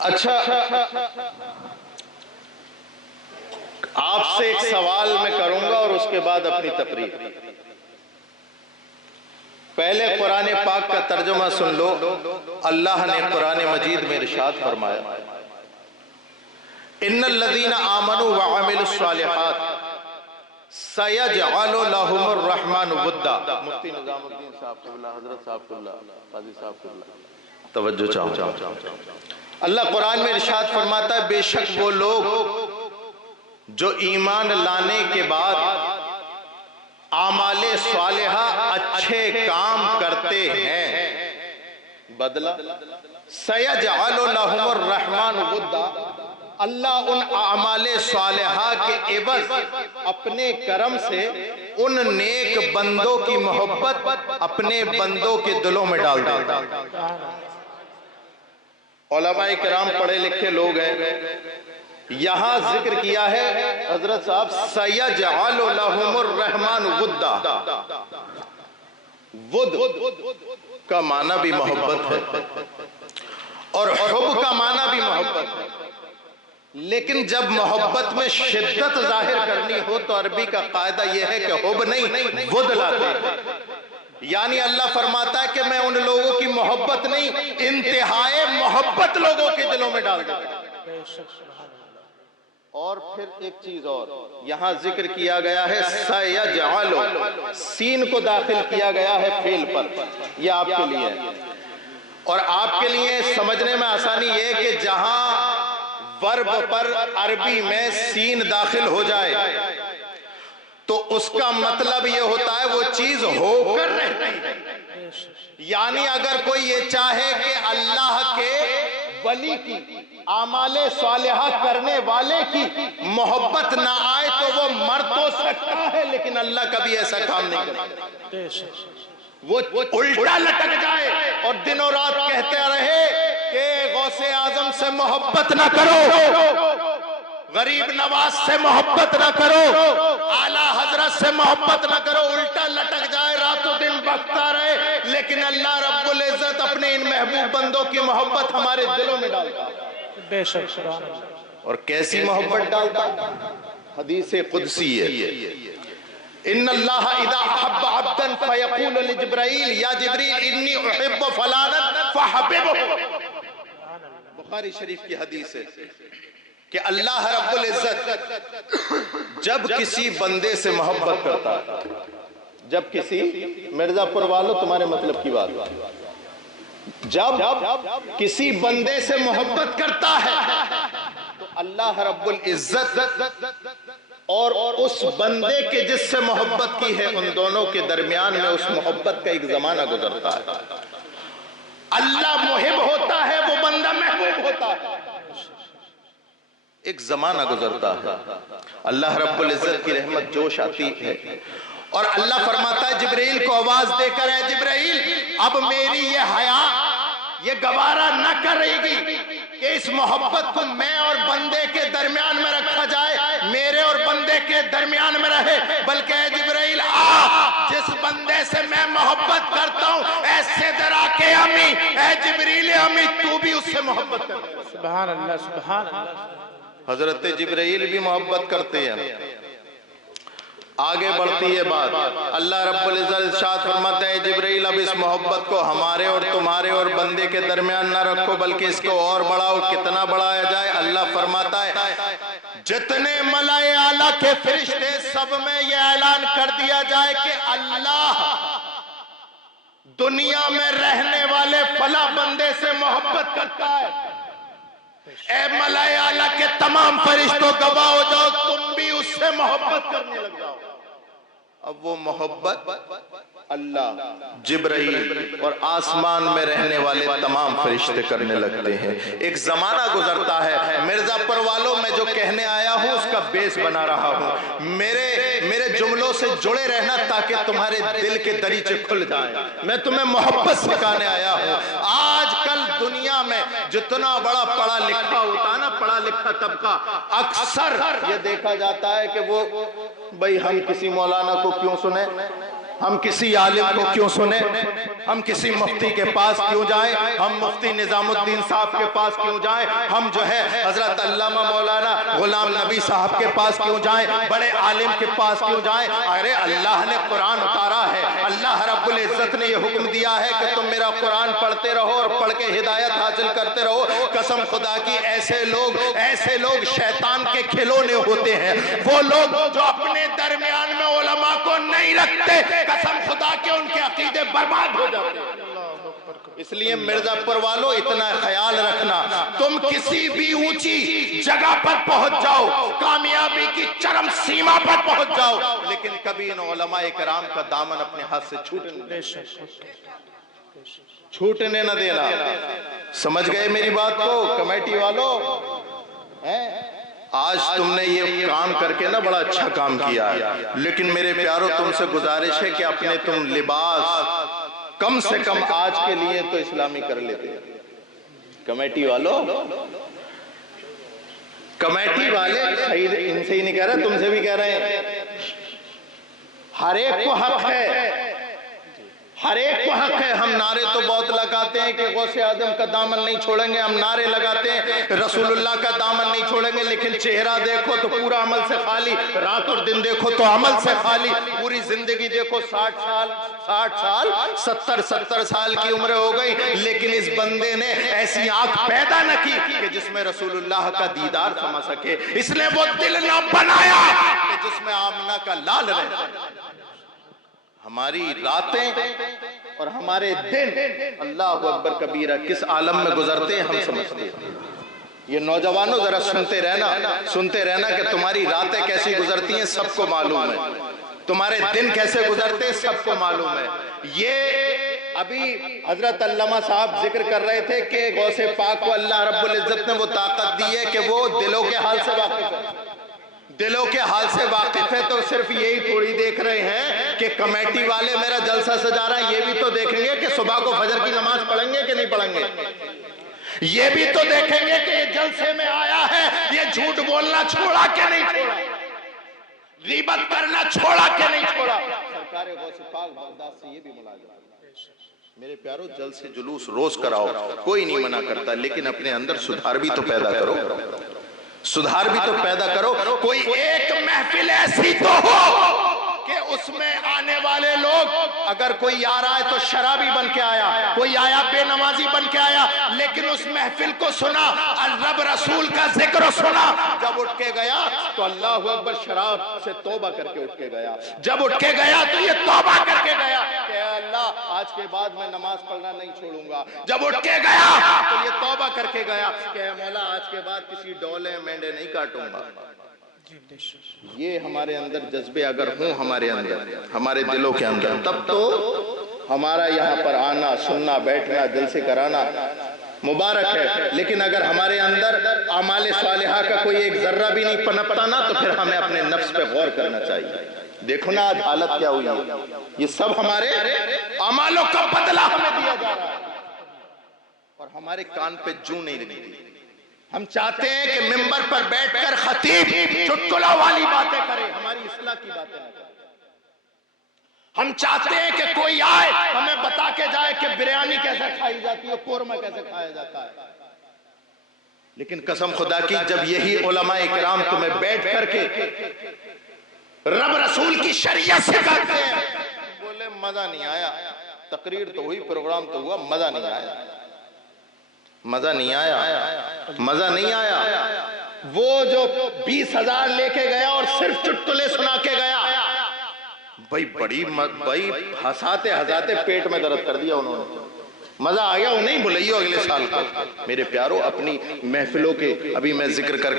اچھا، آپ سے ایک سوال میں کروں گا اور اس کے بعد اپنی تقریر۔ پہلے قرآن پاک کا ترجمہ سن لو۔ اللہ نے قرآن مجید میں ارشاد فرمایا، ان الذین آمنوا وعملوا الصالحات سیجعل لهم الرحمن ودا۔ مفتی نظام الدین صاحب قبلہ، حضرت صاحب قبلہ، قاضی صاحب قبلہ، توجہ چاہوں۔ اللہ قرآن میں ارشاد فرماتا ہے، بے شک وہ لوگ جو ایمان لانے کے بعد اعمال صالحہ اچھے کام کرتے ہیں، بدلہ سیجعل لهم الرحمن ودا، اللہ ان اعمال صالحہ کے عوض اپنے کرم سے ان نیک بندوں کی محبت اپنے بندوں کے دلوں میں ڈال دیتا ہے۔ علماء کرام پڑھے لکھے لوگ ہیں، یہاں ذکر کیا ہے حضرت صاحب سیجعل لهم الرحمن ودا۔ ود کا معنی بھی محبت ہے اور حب کا معنی بھی محبت ہے، لیکن جب محبت میں شدت ظاہر کرنی ہو تو عربی کا قاعدہ یہ ہے کہ حب نہیں ود لاتے ہیں۔ یعنی اللہ فرماتا ہے کہ میں ان لوگوں کی محبت نہیں، انتہائی محبت لوگوں کے دلوں میں ڈال دیتا ہوں۔ اور پھر ایک چیز اور یہاں ذکر کیا گیا ہے، سیجعل، سین کو داخل کیا گیا ہے فعل پر، یہ آپ کے لیے ہے۔ اور آپ کے لیے سمجھنے میں آسانی یہ ہے کہ جہاں ورب پر عربی میں سین داخل ہو جائے تو اس کا مطلب یہ ہوتا ہے وہ چیز ہو کر رہتی ہے۔ یعنی اگر کوئی یہ چاہے کہ اللہ کے ولی کی، اعمال صالحہ کرنے والے کی محبت نہ آئے تو وہ مر تو سکتا ہے، لیکن اللہ کبھی ایسا کام نہیں کرتا۔ وہ الٹا لٹک جائے اور دن و رات کہتے رہے کہ غوث اعظم سے محبت نہ کرو، غریب نواز سے محبت نہ کرو، اعلیٰ حضرت سے محبت نہ کرو، الٹا لٹک جائے، رات و دن بکتا رہے، لیکن اللہ رب العزت اپنے ان محبوب بندوں کی محبت ہمارے دلوں میں ڈالتا ہے۔ بے شک، اور کیسی محبت ڈالتا ہے؟ حدیث قدسی ہے، ان اللہ اذا احب عبدا فیقول لجبرائیل یا جبریل انی احب فلانا فحببہ۔ بخاری شریف کی حدیث ہے کہ اللہ رب العزت جب کسی بندے سے محبت کرتا ہے، جب کسی، مرزا پور والوں تمہارے مطلب کی بات، جب کسی بندے سے محبت کرتا ہے تو اللہ رب العزت اور اس بندے کے جس سے محبت کی ہے ان دونوں کے درمیان میں اس محبت کا ایک زمانہ گزرتا ہے۔ اللہ محب ہوتا ہے، وہ بندہ محبوب ہوتا ہے، ایک زمانہ گزرتا ہے، اللہ رب العزت کی رحمت جوش آتی ہے اور اللہ فرماتا ہے جبرائیل کو آواز دے کر، اے جبرائیل اب میری یہ حیا یہ گوارا نہ کرے گی کہ اس محبت کو میں اور بندے کے درمیان میں رکھا جائے، میرے اور بندے کے درمیان میں رہے، بلکہ اے جبرائیل جس بندے سے میں محبت کرتا ہوں ایسے درا کے امی، اے جبریل امی تو بھی اس سے محبت کرتا ہے۔ سبحان اللہ، سبحان اللہ۔ حضرت جبرائیل بھی محبت کرتے ہیں۔ آگے بڑھتی ہے بات، اللہ رب العزت ارشاد فرماتا ہے جبرائیل اب اس محبت کو ہمارے اور تمہارے اور بندے کے درمیان نہ رکھو بلکہ اس کو اور بڑھاؤ۔ کتنا بڑھایا جائے؟ اللہ فرماتا ہے جتنے ملائے اعلیٰ کے فرشتے سب میں یہ اعلان کر دیا جائے کہ اللہ دنیا میں رہنے والے فلاں بندے سے محبت کرتا ہے، اے ملائے اعلیٰ کے تمام فرشتوں گواہ ہو جاؤ تم بھی اس سے محبت کرنے لگ جاؤ۔ اب وہ محبت اللہ، جبرائیل اور آسمان میں رہنے والے تمام فرشتے کرنے لگتے ہیں۔ ایک زمانہ گزرتا ہے، مرزا پر والوں میں جو کہنے آیا ہوں اس کا بیس بنا رہا ہوں، میرے جملوں سے جڑے رہنا تاکہ تمہارے دل کے دریچے کھل جائیں۔ میں تمہیں محبت سکھانے آیا ہوں۔ آج کل دنیا میں جتنا بڑا پڑھا لکھا ہوتا ہے نا، پڑھا لکھا طبقہ، اکثر یہ دیکھا جاتا ہے کہ وہ بھئی ہم کسی مولانا کو کیوں سنیں، ہم کسی عالم کو کیوں سنیں؟ ہم کسی مفتی کے پاس کیوں جائیں؟ ہم مفتی نظام الدین صاحب کے پاس کیوں جائیں؟ ہم جو ہے حضرت علامہ مولانا غلام نبی صاحب کے پاس کیوں جائیں؟ بڑے عالم کے پاس کیوں جائیں؟ ارے اللہ نے قرآن اتارا ہے، اللہ رب العزت نے یہ حکم دیا ہے کہ تم میرا قرآن پڑھتے رہو اور پڑھ کے ہدایت حاصل کرتے رہو۔ قسم خدا کی ایسے لوگ شیطان کے کھلونے ہوتے ہیں، وہ لوگ جو اپنے درمیان میں علماء کو نہیں رکھتے، قسم خدا کے ان کے عقیدے برباد ہو جاتے ہیں۔ اس لیے مرزا پور والو اتنا خیال رکھنا، تم کسی بھی اونچی جگہ پر پہنچ جاؤ، کامیابی کی چرم سیما پر پہنچ جاؤ، لیکن کبھی ان علماء کرام کا دامن اپنے ہاتھ سے چھوٹنے نہ دینا۔ سمجھ گئے میری بات کو کمیٹی والو؟ آج تم نے یہ کام کر کے نا بڑا اچھا کام کیا ہے، لیکن میرے پیارو تم سے گزارش ہے کہ اپنے تم لباس کم سے کم آج کے لیے تو اسلامی کر لیتے۔ کمیٹی والو، کمیٹی والے ان سے ہی نہیں کہہ رہے، تم سے بھی کہہ رہے ہیں، ہر ایک کو حق ہے، ہر ایک کو حق ہے۔ ہم نعرے تو بہت لگاتے ہیں کہ غوث اعظم کا دامن نہیں چھوڑیں گے، ہم نعرے لگاتے ہیں رسول اللہ کا دامن نہیں چھوڑیں گے، لیکن چہرہ دیکھو تو پورا عمل سے خالی، رات اور دن دیکھو تو عمل سے خالی، پوری زندگی دیکھو 60 سال 70 سال کی عمر ہو گئی، لیکن اس بندے نے ایسی آنکھ پیدا نہ کی کہ جس میں رسول اللہ کا دیدار سما سکے، اس نے وہ دل نہ بنایا کہ جس میں آمنہ کا لال رہے۔ ہماری راتیں اور ہمارے دن اللہ اکبر کبیرہ کس عالم میں گزرتے ہیں ہم سمجھتے ہیں۔ یہ نوجوانوں ذرا سنتے رہنا کہ تمہاری راتیں کیسی گزرتی ہیں سب کو معلوم ہے، تمہارے دن کیسے گزرتے ہیں سب کو معلوم ہے۔ یہ ابھی حضرت علامہ صاحب ذکر کر رہے تھے کہ غوث پاک کو اللہ رب العزت نے وہ طاقت دی ہے کہ وہ دلوں کے حال سے واقف ہے، دلوں کے حال سے واقف ہے۔ تو صرف یہی تھوڑی دیکھ رہے ہیں کہ کمیٹی والے میرا جلسہ سجا رہا ہے، یہ بھی تو دیکھیں گے کہ صبح کو فجر کی نماز پڑھیں گے کہ نہیں پڑھیں گے، یہ بھی تو دیکھیں گے کہ یہ جلسے میں آیا ہے یہ جھوٹ بولنا چھوڑا کہ نہیں چھوڑا، غیبت کرنا چھوڑا کہ نہیں چھوڑا۔ سرکار غوث پاک بغداد سے یہ بھی ملاحظہ میرے پیارو، جلسے جلوس روز کراؤ، کوئی نہیں منع کرتا، لیکن اپنے اندر سدھار بھی تو پیدا کرو، سدھار بھی تو پیدا کرو۔ کوئی ایک محفل ایسی تو ہو کہ اس میں آنے والے لوگ، اگر کوئی آ رہا ہے تو شرابی بن کے آیا، کوئی آیا بے نمازی بن کے آیا، لیکن اس محفل کو سنا، رب رسول کا ذکر سنا، جب اٹھ کے گیا تو اللہ اکبر شراب سے توبہ کر کے اٹھ کے گیا، جب اٹھ کے گیا تو یہ توبہ کر کے گیا کہ اے اللہ آج کے بعد میں نماز پڑھنا نہیں چھوڑوں گا، جب اٹھ کے گیا تو یہ توبہ کر کے گیا کہ اے مولا آج کے بعد کسی ڈولے مینڈے نہیں کاٹوں گا۔ یہ ہمارے اندر جذبے اگر ہوں ہمارے اندر، ہمارے دلوں کے اندر، تب تو ہمارا یہاں پر آنا، سننا، بیٹھنا، جلسے کرانا مبارک ہے۔ لیکن اگر ہمارے اندر اعمال صالحہ کا کوئی ایک ذرہ بھی نہیں پنپتا نا، تو پھر ہمیں اپنے نفس پہ غور کرنا چاہیے۔ دیکھو نا آج حالت کیا ہوئی ہے، یہ سب ہمارے اعمالوں کا بدلہ ہمیں دیا جا رہا ہے اور ہمارے کان پہ جوں نہیں لگتی۔ ہم چاہتے ہیں کہ منبر پر بیٹھ کر خطیب چٹکلا والی باتیں کرے، ہماری اصلاح کی باتیں نہ کرے۔ ہم چاہتے ہیں کہ کوئی آئے ہمیں بتا کے جائے کہ بریانی کیسے کھائی جاتی ہے، قورمہ کیسے کھایا جاتا ہے، لیکن قسم خدا کی جب یہی علماء کرام تمہیں بیٹھ کر کے رب رسول کی شریعت سکھاتے ہیں، بولے مزہ نہیں آیا، تقریر تو ہوئی، پروگرام تو ہوا، مزہ نہیں آیا، مزہ نہیں آیا، مزہ نہیں آیا۔ وہ جو 20,000 لے کے گیا اور صرف چٹکلے سنا کے گیا، بھائی ہساتے پیٹ میں درد کر دیا انہوں نے، مزہ آ گیا، انہیں بلائیو اگلے سال کو۔ میرے پیارو اپنی محفلوں کے ابھی میں ذکر کر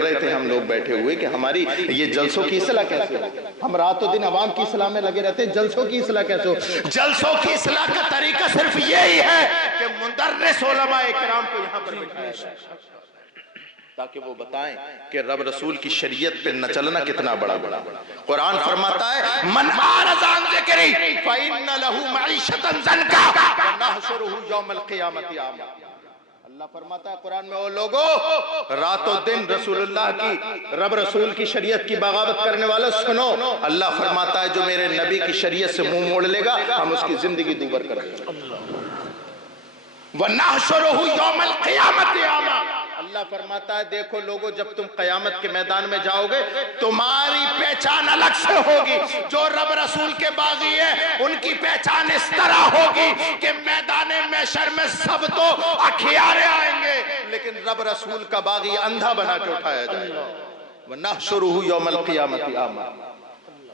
رہے تھے ہم لوگ بیٹھے ہوئے کہ ہماری یہ جلسوں کی اصلاح کیسے ہو، ہم رات و دن عوام کی اصلاح میں لگے رہتے ہیں، جلسوں کی اصلاح کیسے ہو؟ جلسوں کی اصلاح کا طریقہ صرف یہی ہے کہ مدرس علماء اکرام کو یہاں پر بٹھایا جائے تاکہ وہ بتائیں کہ رب رسول کی شریعت پہ نہ چلنا کتنا بڑا۔ قرآن فرماتا ہے من اعرض عن ذکری فإن له معیشۃ ضنکا ونحشرہ یوم القیامۃ اعمی۔ اللہ فرماتا ہے قرآن میں، او لوگو رات و دن رسول اللہ کی، رب رسول کی شریعت کی بغاوت کرنے والا سنو، اللہ فرماتا ہے جو میرے نبی کی شریعت سے منہ موڑ لے گا ہم اس کی زندگی دوبر کر دیں گے۔ وَنَحْشُرُهُ يَوْمَ الْقِيَامَةِ أَعْمَىٰ، اللہ فرماتا ہے دیکھو لوگو جب تم قیامت کے میدان میں جاؤ گے تمہاری پہچان الگ سے ہوگی۔ جو رب رسول کے باغی ہیں ان کی پہچان اس طرح ہوگی کہ میدان محشر میں سب تو اکھیارے آئیں گے، لیکن رب رسول کا باغی اندھا بنا کے اٹھایا جائے گا۔ وَنَحْشُرُهُ يَوْمَ الْقِيَامَةِ أَعْمَىٰ،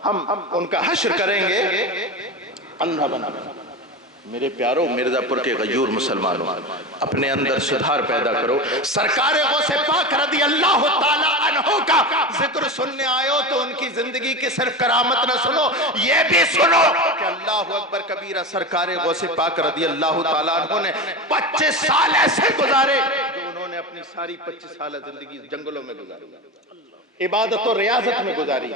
ہم ان کا حشر کریں گے اندھا بنا کے۔ میرے پیارو، مرزا پور کے غیور مسلمانوں، اپنے اندر سدھار پیدا کرو۔ سرکار غوث پاک رضی اللہ تعالی عنہ کا ذکر سننے آئے ہو تو ان کی زندگی کے صرف کرامت نہ سنو، یہ بھی سنو کہ اللہ اکبر کبیرہ سرکار غوث پاک رضی اللہ تعالی عنہ نے 25 سال ایسے گزارے جو انہوں نے اپنی ساری 25 سالہ زندگی جنگلوں میں گزاری، عبادت و ریاضت میں گزاری۔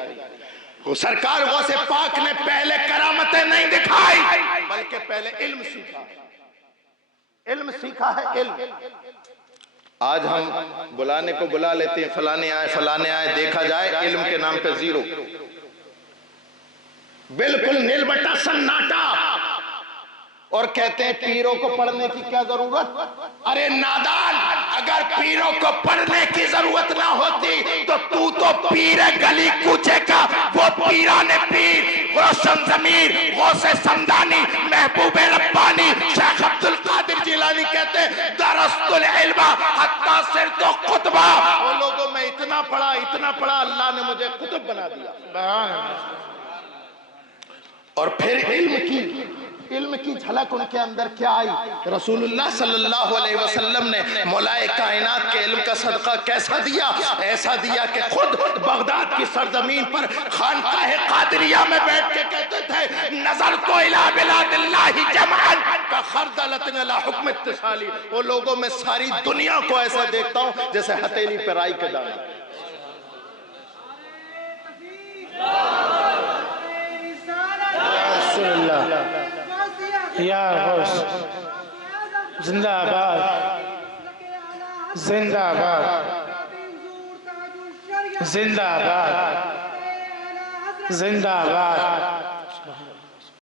سرکار غوث پاک نے پہلے کرامتیں نہیں دکھائی بلکہ پہلے علم سیکھا، علم سیکھا ہے، علم۔ آج ہم بلانے کو بلا لیتے ہیں، فلانے آئے، دیکھا جائے علم کے نام پہ زیرو، بالکل نیل بٹا سناٹا، اور کہتے ہیں پیروں کو پڑھنے کی کیا ضرورت؟ ارے نادان، اگر پیروں کو پڑھنے کی ضرورت نہ ہوتی تو پیر گلی کوچے کا، وہ پیران پیر، روشن ضمیر، غوث سمدانی، محبوب ربانی، شیخ عبدالقادر جیلانی کہتے ہیں درست العلم حتی صرت خطبہ، وہ لوگوں میں اتنا پڑھا اللہ نے مجھے قطب بنا دیا۔ اور پھر علم کی جھلک ان کے اندر کیا آئی؟ رسول اللہ صلی اللہ علیہ وسلم نے مولائے کائنات کے علم کا صدقہ کیسا دیا؟ ایسا دیا کہ خود بغداد کی سرزمین پر خانقاہ قادریہ میں بیٹھ کے کہتے تھے نظرت الی بلاد اللہ جمعا کخردلۃ علی حکم اتصالی، وہ لوگوں میں ساری دنیا کو ایسا دیکھتا ہوں جیسے ہتھیلی پہ رائی کے دانے۔ یا غوث زندہ آباد، زندہ آباد، زندہ آباد، زندہ آباد۔